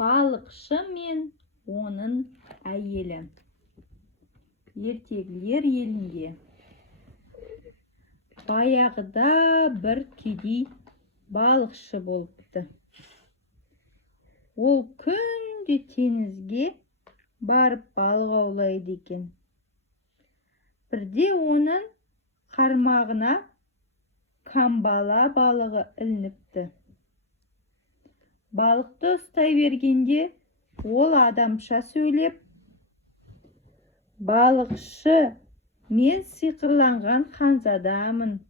Балықшы мен оның әйелі. Ертегілер елінде. Баяғыда бір кедей балықшы болыпты. Ол күнде теңізге барып балық аулайды екен. Бірде оның қармағына камбала балығы ілініпті. Балықты ұстай бергенде ол адамша сөйлеп: «Балықшы, мен сиқырланған ханзадамын.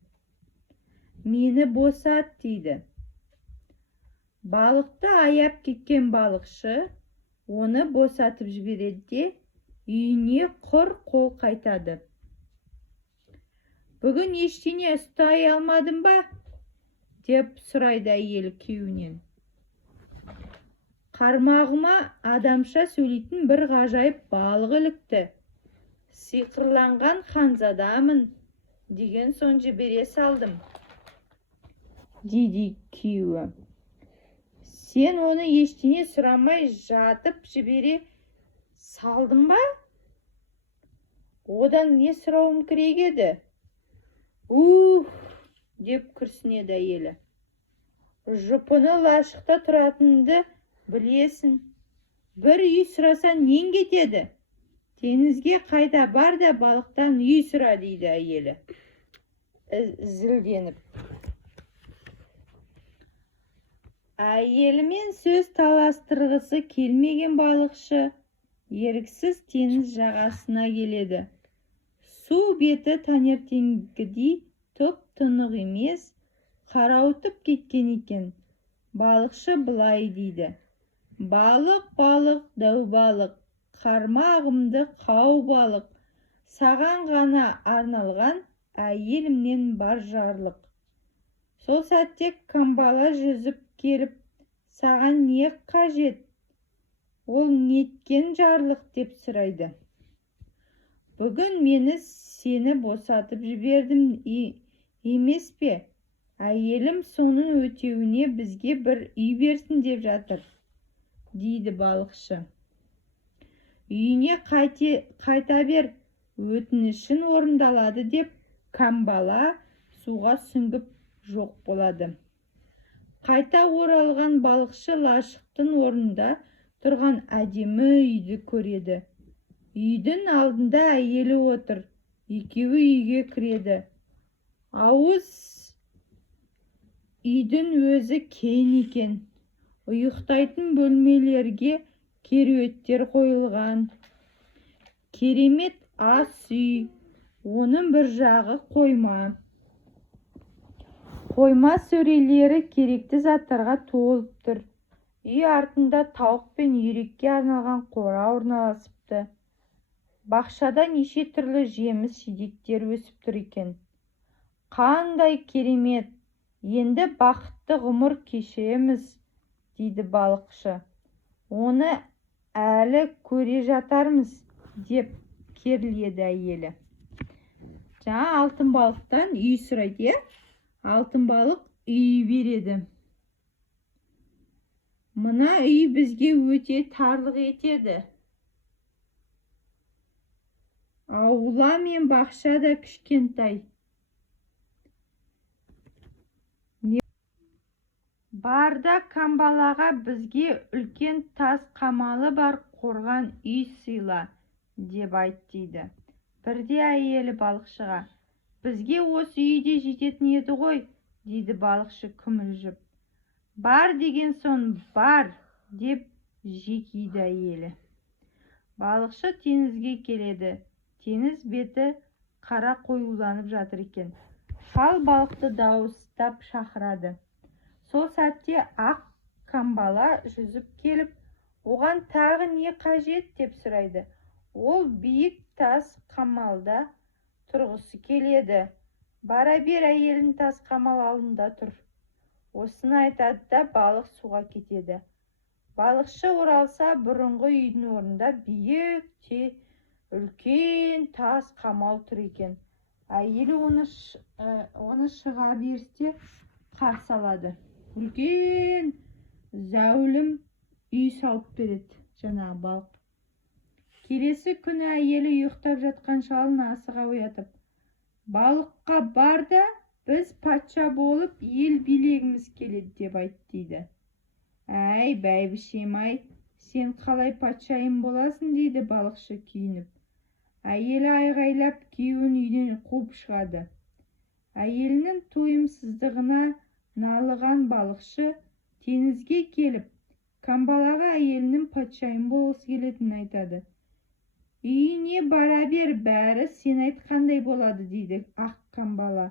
Мені босат» дейді. Балықты аяп кеткен балықшы оны босатып жібереді де үйіне құр қол қайтады. «Бүгін ештеңе ұстай алмадың ба?» деп сұрайды әйелі күйеуінен. «Қармағыма адамша сөйлейтін бір ғажайып балық ілікті. Сиқырланған ханзадамын деген соң жібере салдым» дейді күйеуі. «Сен оны ештеңе сұрамай жатып жібере салдың ба? Одан не сұрауым керек еді?» деп күрсінеді әйелі. «Жұпыны лашықта тұратынды білесің. Бір үй сұрасаң нең кетеді? Теңізге қайта бар да балықтан үй сұра» дейді әйелі зілденіп. Әйелімен сөз таластырғысы келмеген балықшы еріксіз теңіз жағасына келеді. Су беті таңертеңгідей тұп-тұнық емес, қарауытып кеткен екен. Балықшы былай дейді: «Балық, балық, дәу балық, қармағымды қау балық, саған ғана арналған әйелімнен бар жарлық». Сол сәтте камбала жүзіп келіп: «Саған не қажет? Ол неткен жарлық?» деп сұрайды. «Бүгін мені сені босатып жібердім емес пе? Әйелім соның өтеуіне бізге бір үй берсін деп жатыр» дейді балықшы. «Үйіне қайта бер, өтінішің орындалады» деп камбала суға сүңгіп жоқ болады. Қайта оралған балықшы лашықтың орнында тұрған әдемі үйді көреді. Үйдің алдында әйелі отыр. Екеуі үйге кіреді. Ауыз үйдің өзі кең екен. Ұйықтайтын бөлмелерге кереуеттер қойылған. Керемет ас үй. Оның бір жағы қойма. Қойма сөрелері керекті заттарға толып тұр. Үй артында тауық пен үйрекке арналған қора орналасыпты. Бақшада неше түрлі жеміс-жидектер өсіп тұр екен. «Қандай керемет! Енді бақытты ғұмыр кешеміз» дейді балықшы. «Оны әлі көре жатармыз» деп керіледі әйелі. Жаңа алтын балықтан үй сұрайды. Алтын балық үй береді. «Мына үй бізге өте тарлық етеді. Аула мен бақша да кішкентай. Барда камбалаға бізге үлкен тас қамалы бар қорған үй сыйла» деп айт дейді. Бірде әйелі балықшыға: «Бізге осы үйде жететін еді ғой» дейді балықшы күмілжіп. «Бар деген соң бар» деп жекиді әйелі. Балықшы теңізге келеді. Теңіз беті қара қоюланып жатыр екен. Шал балықты дауыстап шақырады. Сол сәтте ақ камбала жүзіп келіп, оған тағы не қажет деп сұрайды. Ол биік тас қамалда тұрғысы келеді. «Бара бер, әйелін тас қамал алдында тұр». Осыны айтады да балық суға кетеді. Балықшы оралса, бұрынғы үйдің орнында биік те үлкен тас қамал тұр екен. Әйелі оны шыға берісте қарсы алады. «Үлкен зәулім үй салып береді жаңағы балық. Келесі күні әйелі ұйықтап жатқан шалын асыға оятып, балыққа бар да біз патша болып ел билегіміз келеді деп айт дейді. Әй бәйбішем-ай, сен қалай патшайым боласың дейді балықшы күйініп. Әйелі айғайлап күйеуін үйден қуып шығады. Әйелінің тойымсыздығына налыған балықшы теңізге келіп, Камбалаға әйелінің патшайым болғысы келетінін айтады. Үйіне бара бер, бәрі сен айтқандай болады дейді ақ Камбала.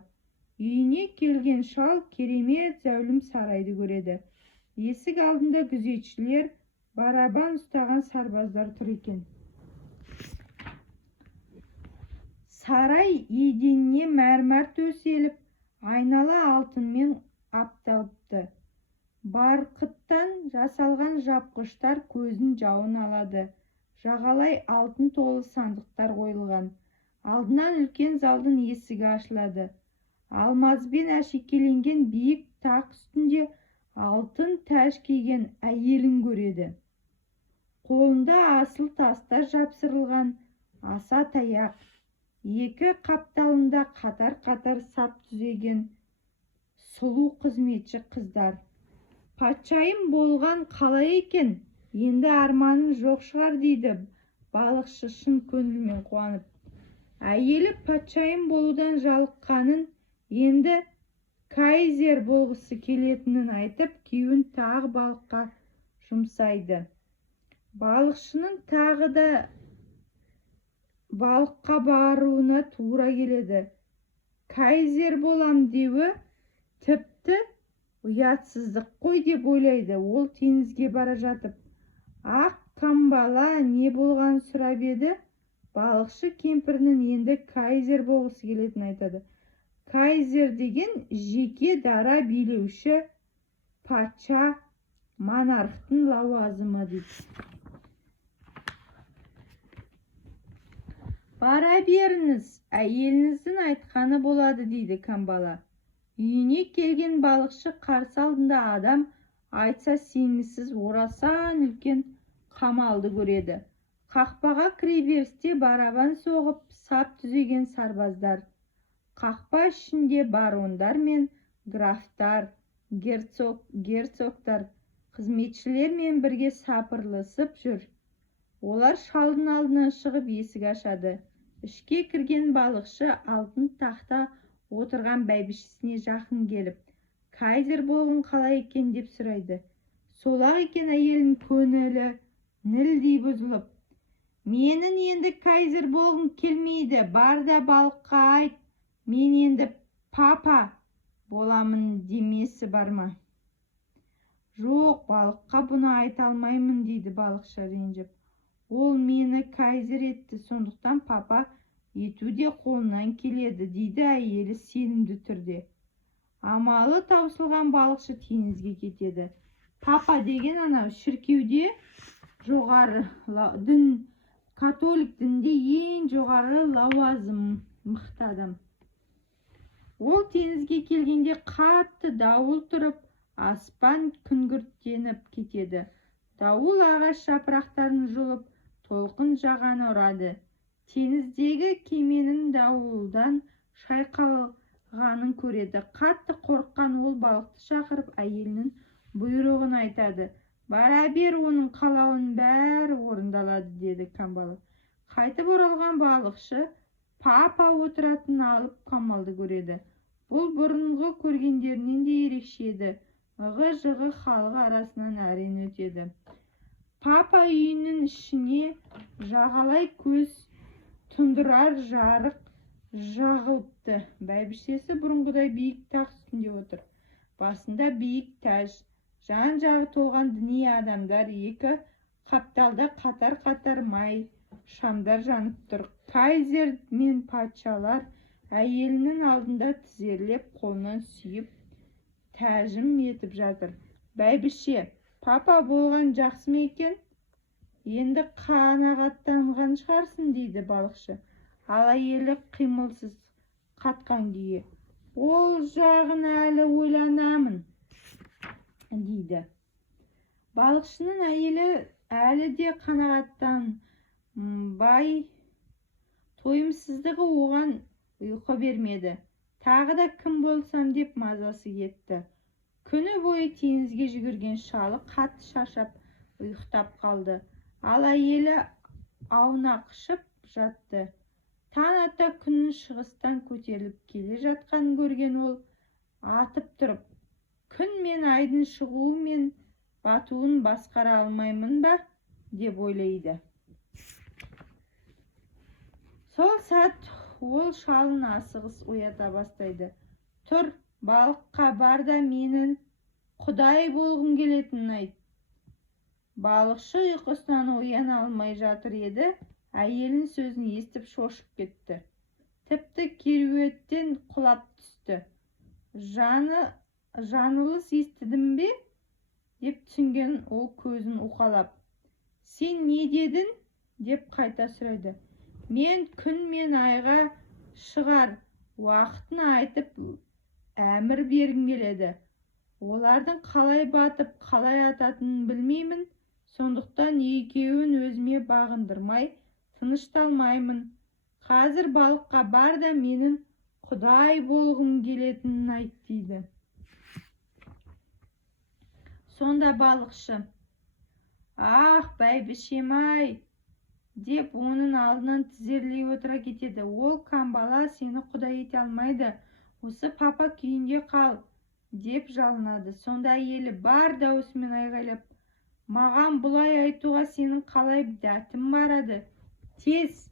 Үйіне келген шал керемет зәулім сарайды көреді. Есік алдында күзетшілер, барабан ұстаған сарбаздар тұр екен. Сарай еденіне мәрмәр төселіп, айнала алтынмен апталыпты. Барқыттан жасалған жапқыштар көзін жауын алады. Жағалай алтын толы сандықтар қойылған. Алдынан үлкен залдың есігі ашылады. Алмазбен әшекеленген биік тақ үстінде алтын тәж киген әйелін көреді. Қолында асыл тастар жапсырылған аса таяқ. Екі қапталында қатар-қатар сап түзеген сұлу қызметші қыздар. Патшайым болған қалай екен? Енді арманың жоқ шығар дейді балықшы шын көңілмен қуанып. Әйелі патшайым болудан жалыққанын, енді кайзер болғысы келетінін айтып, күйеуін тағы балыққа жұмсайды. Балықшының тағы да балыққа баруына тура келеді. Кайзер болам деуі тіпті ұятсыздық қой деп ойлайды. Ол теңізге бара жатып, ақ Камбала не болған сұрап еді. Балықшы кемпірінің енді кайзер болғысы келетінін айтады. Кайзер деген жеке дара билеуші, патша, монархтың лауазымы дейді. Бара беріңіз, әйеліңіздің айтқаны болады дейді Камбала. Үйіне келген балықшы қарсы алдында адам айтса сенгісіз орасан үлкен қамалды көреді. Қақпаға кіреберісте барабан соғып сап түзеген сарбаздар. Қақпа ішінде барондар мен графтар, герцогтар, қызметшілермен бірге сапырылысып жүр. Олар шалдың алдынан шығып есік ашады. Ішке кірген балықшы алтын тақта отырған бәйбішесіне жақын келіп, кайзер болғың қалай екен деп сұрайды. Сол-ақ екен әйелінің көңілі нілдей бұзылып. Менің енді кайзер болғым келмейді, бар да балыққа айт, мен енді папа боламын демесі бар ма? Жоқ, балыққа бұны айта алмаймын дейді балықшы ренжіп. Ол мені кайзер етті, сондықтан папа ету де қолынан келеді дейді әйелі сенімді түрде. Амалы таусылған балықшы теңізге кетеді. Папа деген анау шіркеуде жоғары дін, католик дінде ең жоғары лауазым, мықты адам. Ол теңізге келгенде қатты дауыл тұрып, аспан күңгірттеніп кетеді. Дауыл ағаш жапырақтарын жұлып, толқын жағаны ұрады. Теңіздегі кеменің дауылдан шайқалғанын көреді. Қатты қорыққан ол балықты шақырып, әйелінің бұйрығын айтады. Бара бер, оның қалауының бәрі орындалады деді Камбала. Қайтып оралған балықшы папа отыратын алып қамалды көреді. Бұл бұрынғы көргендерінен де ерекше еді. Ығы-жығы халық арасынан әрең өтеді. Папа үйінің ішіне жағалай көз тұндырар жарық жағылыпты. Бәйбішесі бұрынғыдай биік тақ үстінде отыр. Басында биік тәж, жан-жағы толған діни адамдар, екі қапталда қатар-қатар май шамдар жанып тұр. Кайзер мен патшалар әйелінің алдында тізерлеп, қолынан сүйіп, тәжім етіп жатыр. Бәйбіше, папа болған жақсы ма екен? Енді қанағаттанған шығарсың дейді балықшы. Ал әйелі қимылсыз қатқан күйі. Ол жағын әлі ойланамын дейді. Балықшының әйелі әлі де қанағаттанбай, тойымсыздығы оған ұйқы бермеді. Тағы да кім болсам деп мазасы кетті. Күні бойы теңізге жүгірген шалы қатты шаршап ұйықтап қалды. Ал әйелі аунақшып жатты. Таң ата күннің шығыстан көтеріліп келе жатқанын көрген ол атып тұрып, күн мен айдың шығуы мен батуын басқара алмаймын ба деп ойлайды. Сол сәт ол шалын асығыс оята бастайды. Тұр, балыққа бар да менің құдай болғым келетінін айт. Балықшы ұйқысынан ояна алмай жатыр еді. Әйелін сөзін естіп шошып кетті. Тіпті кереуеттен құлап түсті. Жаңылыс естідім бе? Деп түсінген ол көзін уқалап. Сен не дедің? Деп қайта сұрайды. Мен күн мен айға шығар уақытын айтып әмір бергім келеді. Олардың қалай батып, қалай ататынын білмеймін. Сондықтан екеуін өзіме бағындырмай тынышталмаймын. Қазір балыққа бар да менің құдай болғым келетінін айт дейді. Сонда балықшы, ах, бәйбішем-ай, деп оның алдынан тізерлей отыра кетеді. Ол камбала сені құдай ете алмайды. Осы папа күйінде қал, деп жалынады. Сонда әйелі бар даусымен айғайлап, маған бұлай айтуға сенің қалай дәтің барады? Тез